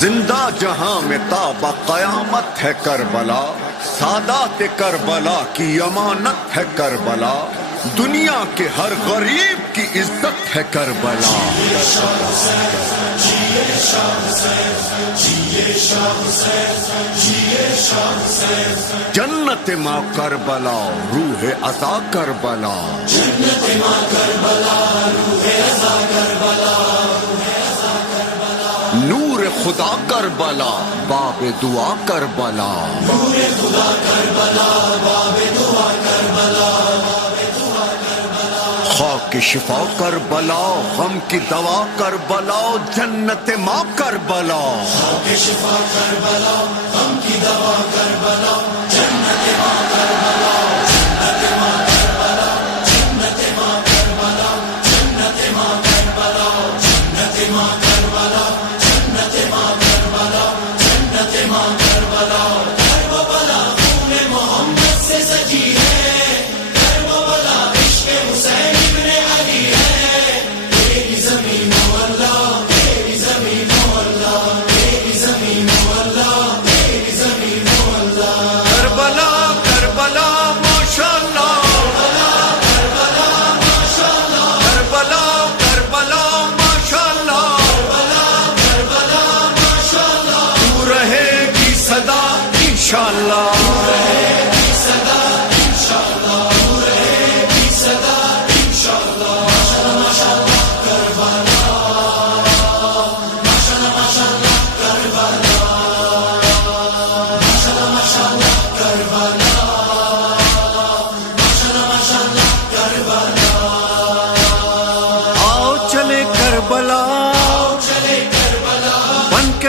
زندہ جہاں میں تابہ قیامت ہے کربلا، سادات کربلا کی امانت ہے کربلا، دنیا کے ہر غریب کی عزت ہے کربلا۔ جنت ماں کربلا روح عزا کربلا، نور خدا کربلا باب دعا کربلا، خاک شفا کربلا غم کی دوا کربلا، جنت ماں کربلا،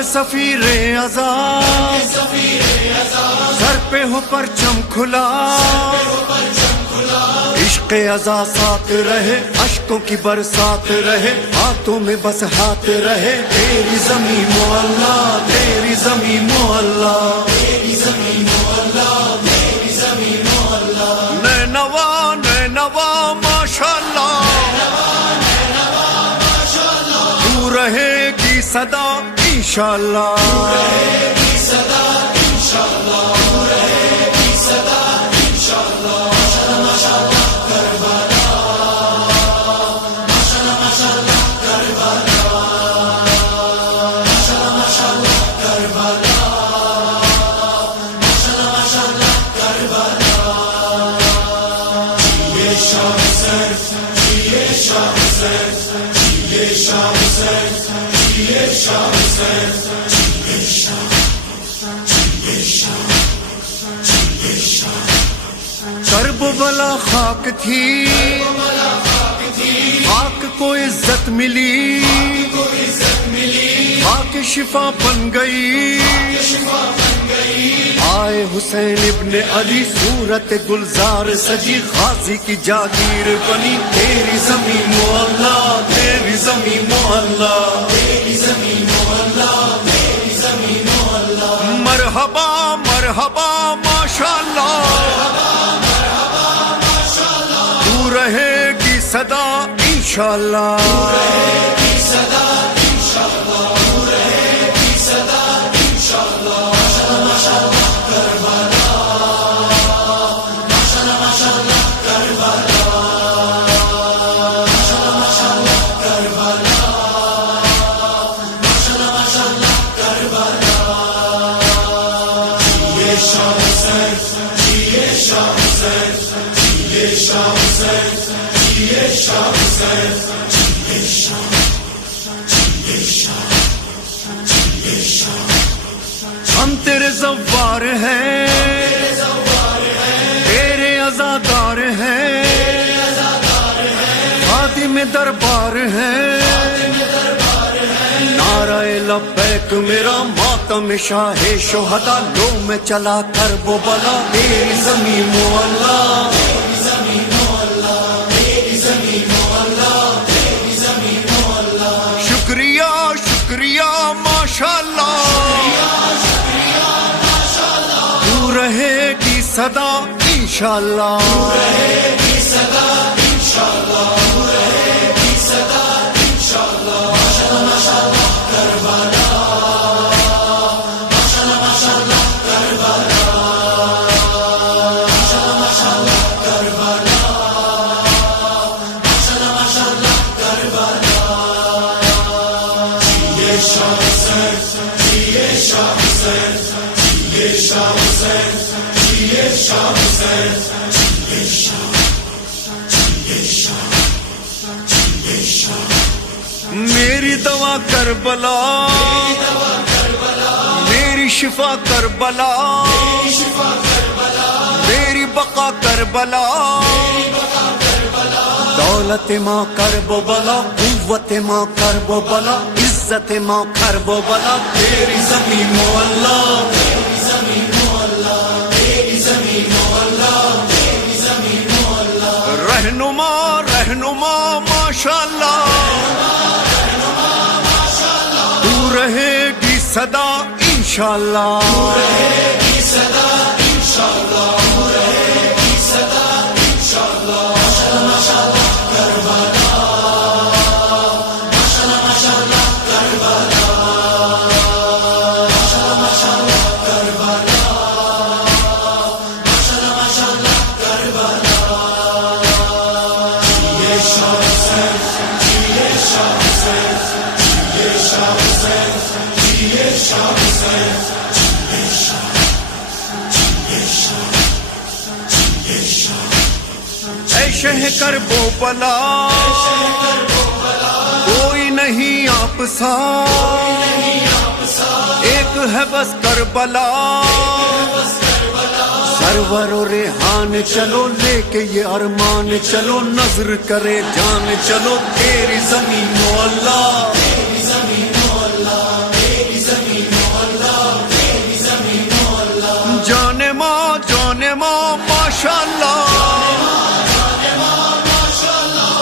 سفیر عذاب سر پہ ہو پرچم کھلا، عشق عزا ساتھ رہے، اشکوں کی برسات رہے، ہاتھوں میں بس ہاتھ رہے، تیری زمین و اللہ، تیری زمین و اللہ، نینوا نینوا ماشاءاللہ، تو رہے گی صدا انشاءاللہ، کربلا خاک تھی، خاک کو عزت ملی، خاک شفا بن گئی، آئے حسین ابن علی صورت گلزار سجی، غازی کی جاگیر بنی، تیری زمین و اللہ، تیری زمین و اللہ، مرحبا مرحبا ماشاءاللہ، تو رہے گی صدا انشاءاللہ، ہم تیرے زوار ہیں، تیرے عزادار ہیں، خادم دربار ہیں، نعرہ لبیک میرا ماتم شاہ شہداء، لو میں چلا کرب و بلا، تیری زمین و اللہ، شکریہ شکریہ ماشاءاللہ، تو رہے گی صدا انشاءاللہ، کربلا میری دوا کربلا، میری شفا کربلا، میری بقا کربلا، دولت ماں کرب و بلا، قوت ماں کرب و بلا، عزت ماں کرب و بلا، تیری زمین و اللہ، تیری زمین و اللہ، تیری زمین و اللہ، تیری زمین و اللہ، رہنما رہنما ماشاءاللہ، تو رہے گی صدا انشاءاللہ، تو رہے گی صدا انشاءاللہ، تو رہے گی صدا انشاءاللہ، ماشاءاللہ ماشاءاللہ کربلا، ماشاءاللہ ماشاءاللہ کربلا، ماشاءاللہ ماشاءاللہ کربلا، ماشاءاللہ ماشاءاللہ کربلا، یہ شاہ حسین، یہ شاہ حسین، یہ شاہ حسین، یہ شاہ حسین، اے شہ کرب و بلا، کوئی نہیں آپ سا، ایک ہے بس کربلا، سرور و ریحان چلو لے کے یہ ارمان چلو، نظر کرے جان چلو، تیری زمین و اللہ، تیری زمین و اللہ، تیری زمین و اللہ، تیری زمین و اللہ، جان ماں ماشاءاللہ،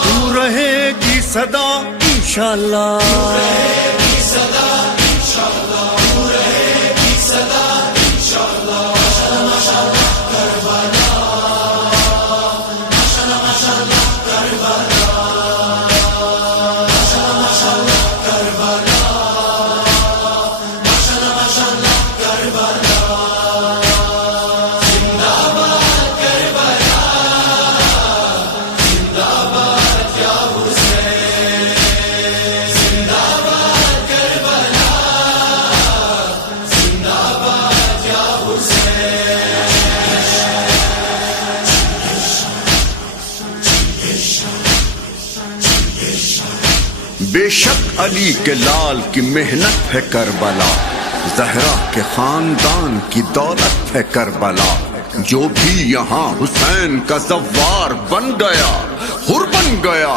تو رہے گی صدا انشاءاللہ، تو رہے گی صدا انشاءاللہ، تو رہے گی صدا انشاءاللہ، ماشاءاللہ ماشاءاللہ کربلا، ماشاءاللہ ماشاءاللہ کربلا، ماشاءاللہ ماشاءاللہ کربلا، ماشاءاللہ ماشاءاللہ کربلا، زندہ باد کربلا، زندہ باد یا حسین، زندہ باد کربلا، زندہ باد یا حسین، بے شک علی کے لال کی محنت ہے کربلا، زہرا کے خاندان کی دولت ہے کربلا، جو بھی یہاں حسین کا زوار بن گیا، حر بن گیا،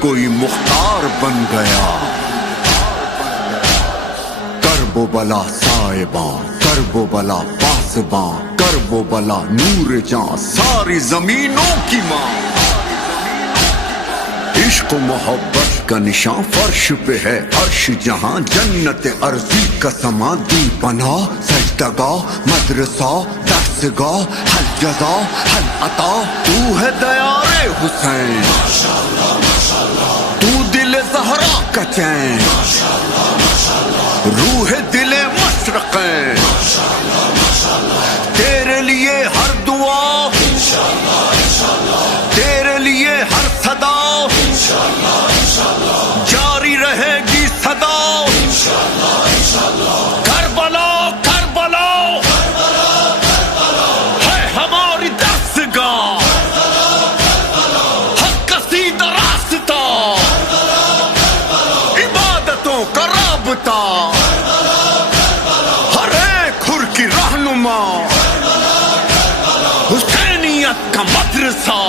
کوئی مختار بن گیا، کرب و بلا صاحباں، کرب و بلا پاسباں، کرب و بلا نور جاں، ساری زمینوں کی ماں، عشق و محبت کا نشان فرش پہ ہے عرش جہاں، جنت ارضی کا سما دی پناہ، سجدگاہ مدرسہ درسگاہ، حل جزا حل عطا، تو ہے دیار حسین، تو دل زہرا کا چین، روح دل مشرقین، تیرے لیے ہر دعا، تیرے لیے ہر صدا، جاری رہے گی صدا، کربلا کربلا ہے ہماری دستگاہ، حق کا سیدھا راستہ، عبادتوں کا رابطہ، ہر ایک حر کی رہنما، حسینیت کا مدرسہ،